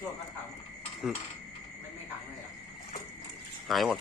ท่วมก็ขังอืมไม่ไม่ขังเลยเหรอหายหมด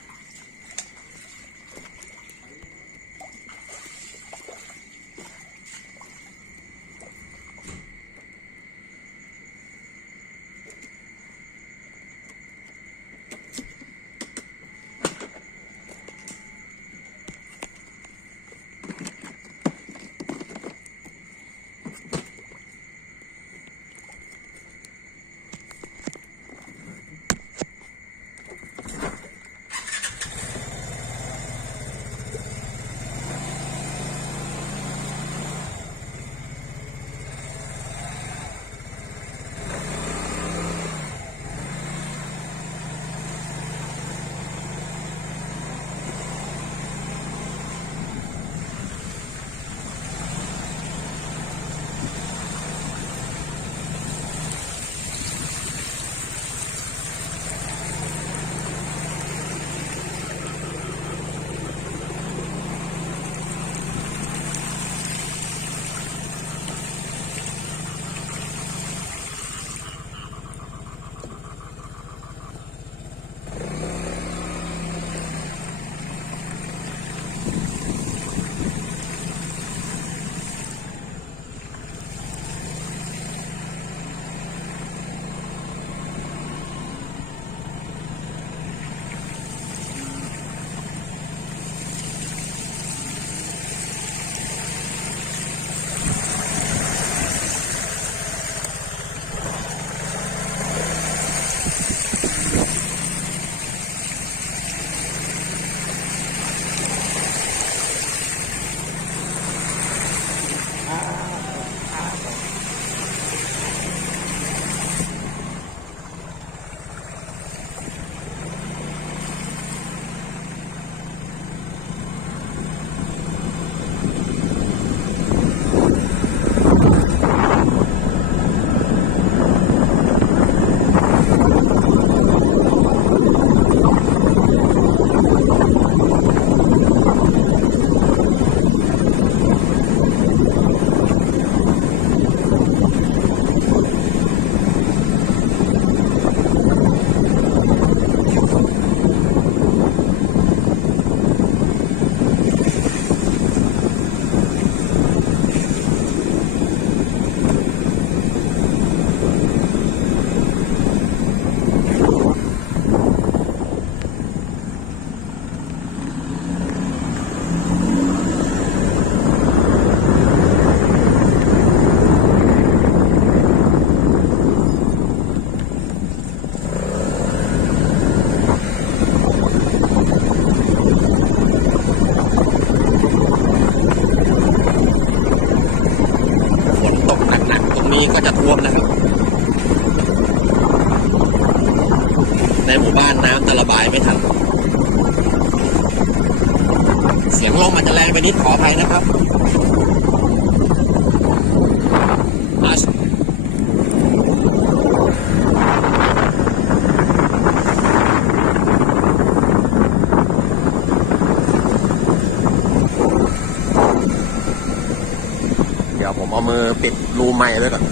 เดี๋ยวผมเอามือปิดรูไม้ไว้ก่อน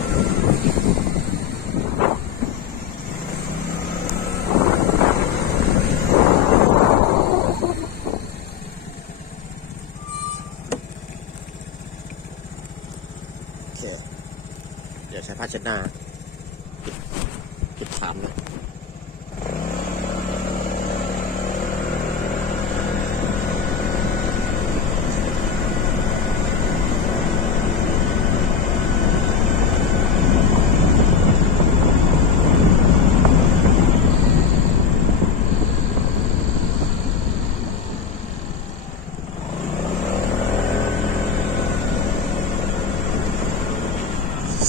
โอเค เดี๋ยวใช้ผ้าเช็ดหน้า ปิดปิดถามเลย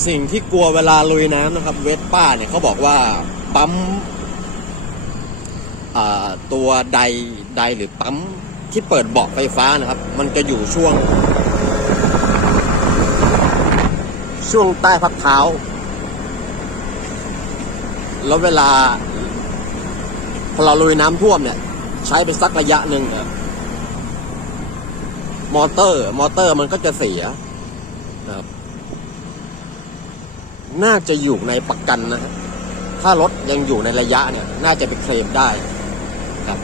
สิ่งที่กลัวเวลาลุยน้ำนะครับ เวสป้าเนี่ยเขาบอกว่าปั๊มตัวใดใดหรือปั๊มที่เปิดเบาะไฟฟ้านะครับ มันจะอยู่ช่วง ช่วงใต้พักเท้า แล้วเวลา พอเราลุยน้ำท่วมเนี่ย ใช้ไปสักระยะหนึ่งมอเตอร์ มอเตอร์มันก็จะเสียนะครับ น่าจะอยู่ในประกันนะครับถ้ารถยังอยู่ในระยะเนี่ย น่าจะไปเคลมได้ครับ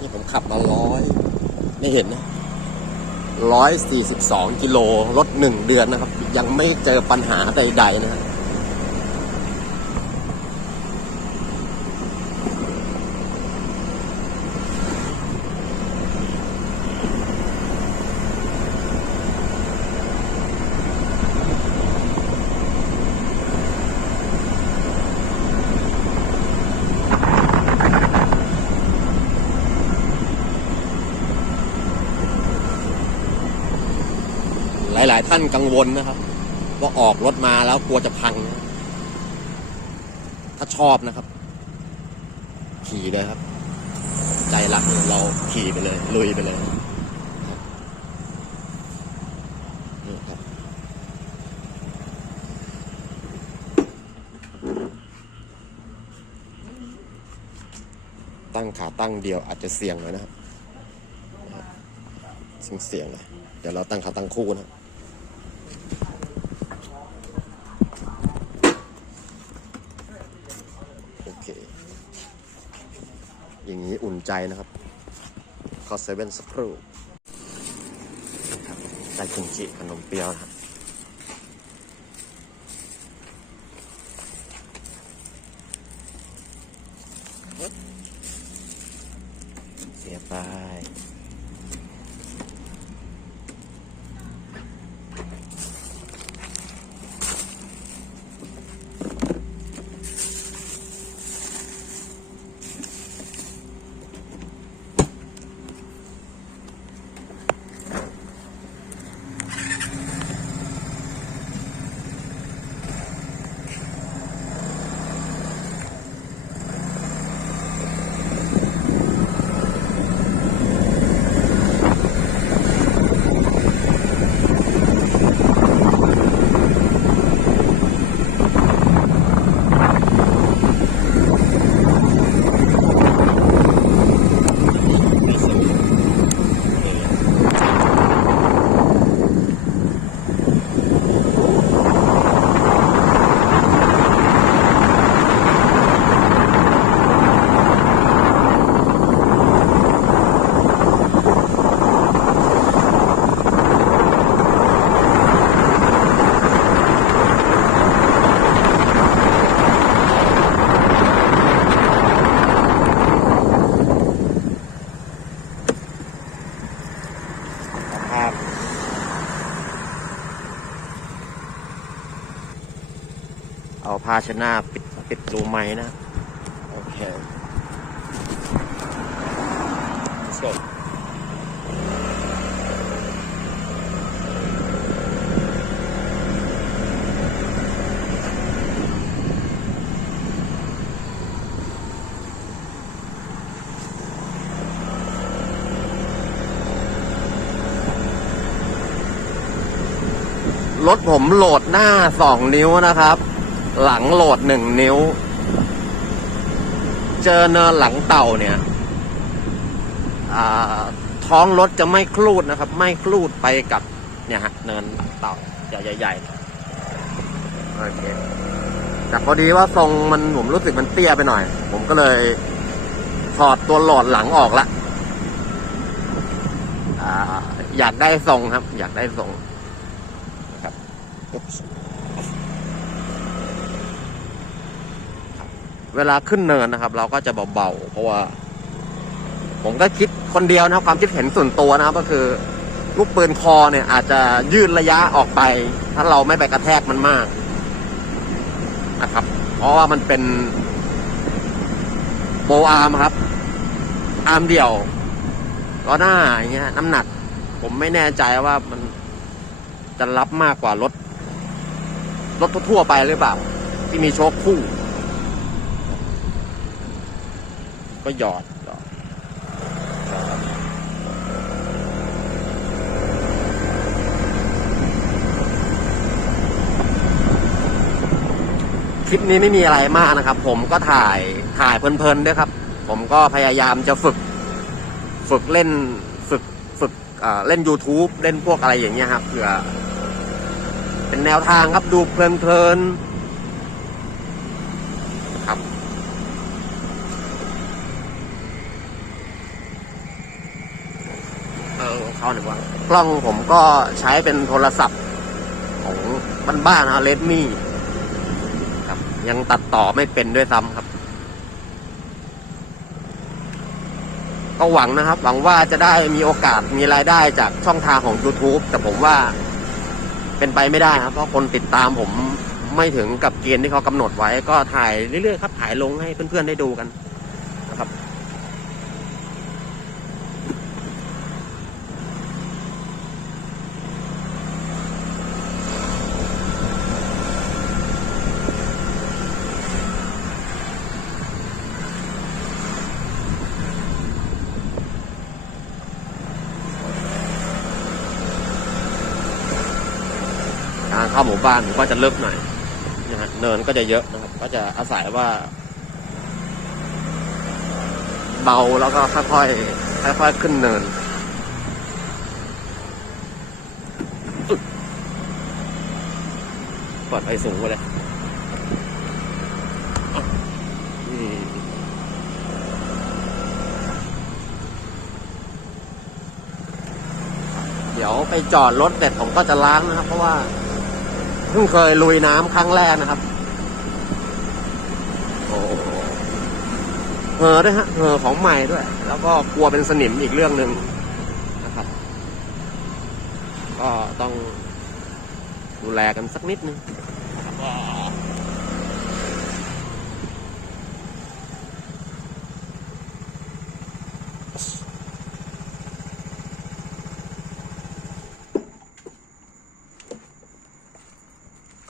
นี่ผมขับมาร้อยไม่เห็นนะร้อยสี่สิบสองกิโลรถหนึ่งเดือนนะครับ ยังไม่เจอปัญหาใดๆนะครับ หลายท่านกังวลนะครับ ว่าออกรถมาแล้วกลัวจะพังนะถ้าชอบนะครับ ขี่เลยครับ ใจรักเราขี่ไปเลย ลุยไปเลยนี่ครับตั้งขาตั้งเดียวอาจจะเสี่ยงเลยนะครับ เสี่ยงเสี่ยงๆเลยเดี๋ยวเราตั้งขาตั้งคู่นะครับ โอเค อย่างนี้อุ่น ใจนะครับขอเซเว่นสักครู่นะครับได้กิมจิขนมเปี๊ยวนะครับเสียไปาภาชนะปิดปิดรูไหมนะ โอเค Let's go รถผมโหลดหน้าสองนิ้วนะครับ หลังโหลดหนึ่งนิ้ว เจอเนินหลังเต่าเนี่ยท้องรถจะไม่คลูดนะครับ ไม่คลูดไปกับเนี่ยฮะเนินหลังเต่าใหญ่ๆโอเคแต่พอดีว่าทรงมันผมรู้สึกมันเตี้ยไปหน่อย ผมก็เลยถอดตัวโหลดหลังออกละอยากได้ทรงครับ อยากได้ทรง Oops ครับ เวลาขึ้นเนินนะครับ เราก็จะเบาๆเพราะว่า ผมก็คิดคนเดียวนะครับ ความคิดเห็นส่วนตัวนะครับ ก็คือลูกปืนคอเนี่ย อาจจะยืดระยะออกไป ถ้าเราไม่ไปกระแทกมันมากนะครับ เพราะว่ามันเป็นโบอาร์มครับ อาร์มเดี่ยวก็หน้าอย่างเงี้ย น้ำหนัก ผมไม่แน่ใจว่ามันจะรับมากกว่ารถรถทั่วๆไปหรือเปล่า ที่มีโชคคู่ ก็หยอดหยอดคลิปนี้ไม่มีอะไรมากนะครับ ผมก็ถ่ายถ่ายเพลินๆด้วยครับ ผมก็พยายามจะฝึก ฝึกเล่นฝึกฝึกเล่น YouTube เล่นพวกอะไรอย่างเงี้ยครับเผื่อเป็นแนวทางครับดูเพลินๆครับ เออเขาหนึ่งว่ากล้องผมก็ใช้เป็นโทรศัพท์ของบ้านๆนะเลดมี่ครับ ยังตัดต่อไม่เป็นด้วยซ้ำครับ ก็หวังนะครับ หวังว่าจะได้มีโอกาสมีรายได้จากช่องทางของ YouTube แต่ผมว่าเป็นไปไม่ได้ครับ เพราะคนติดตามผมไม่ถึงกับเกณฑ์ที่เขากำหนดไว้ ก็ถ่ายเรื่อยๆครับ ถ่ายลงให้เพื่อนๆได้ดูกันนะครับ ทาง เข้าหมู่บ้านผมก็จะเลึกหน่อยนะฮะเนินก็จะเยอะนะครับ ก็จะอาศัยว่า เบาแล้วก็ค่อยๆค่อยๆขึ้นเนินอึ๊บเปิดไฟสูงไปเลยเดี๋ยวไปจอดรถเสร็จผมก็จะล้างนะครับ เพราะว่า เพิ่งเคยลุยน้ำครั้งแรกนะครับโอ้โหเหอด้วยฮะเหอของใหม่ด้วย แล้วก็กลัวเป็นสนิมอีกเรื่องหนึ่งนะครับ ก็ต้องดูแลกันสักนิดนึงนะครับก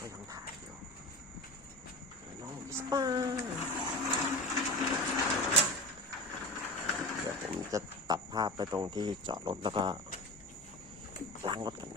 ็ยังถ่ายอยู่น้องสปาเดี๋ยวผมจะตัดภาพไปตรง ที่จอดรถแล้วก็ล้างรถกัน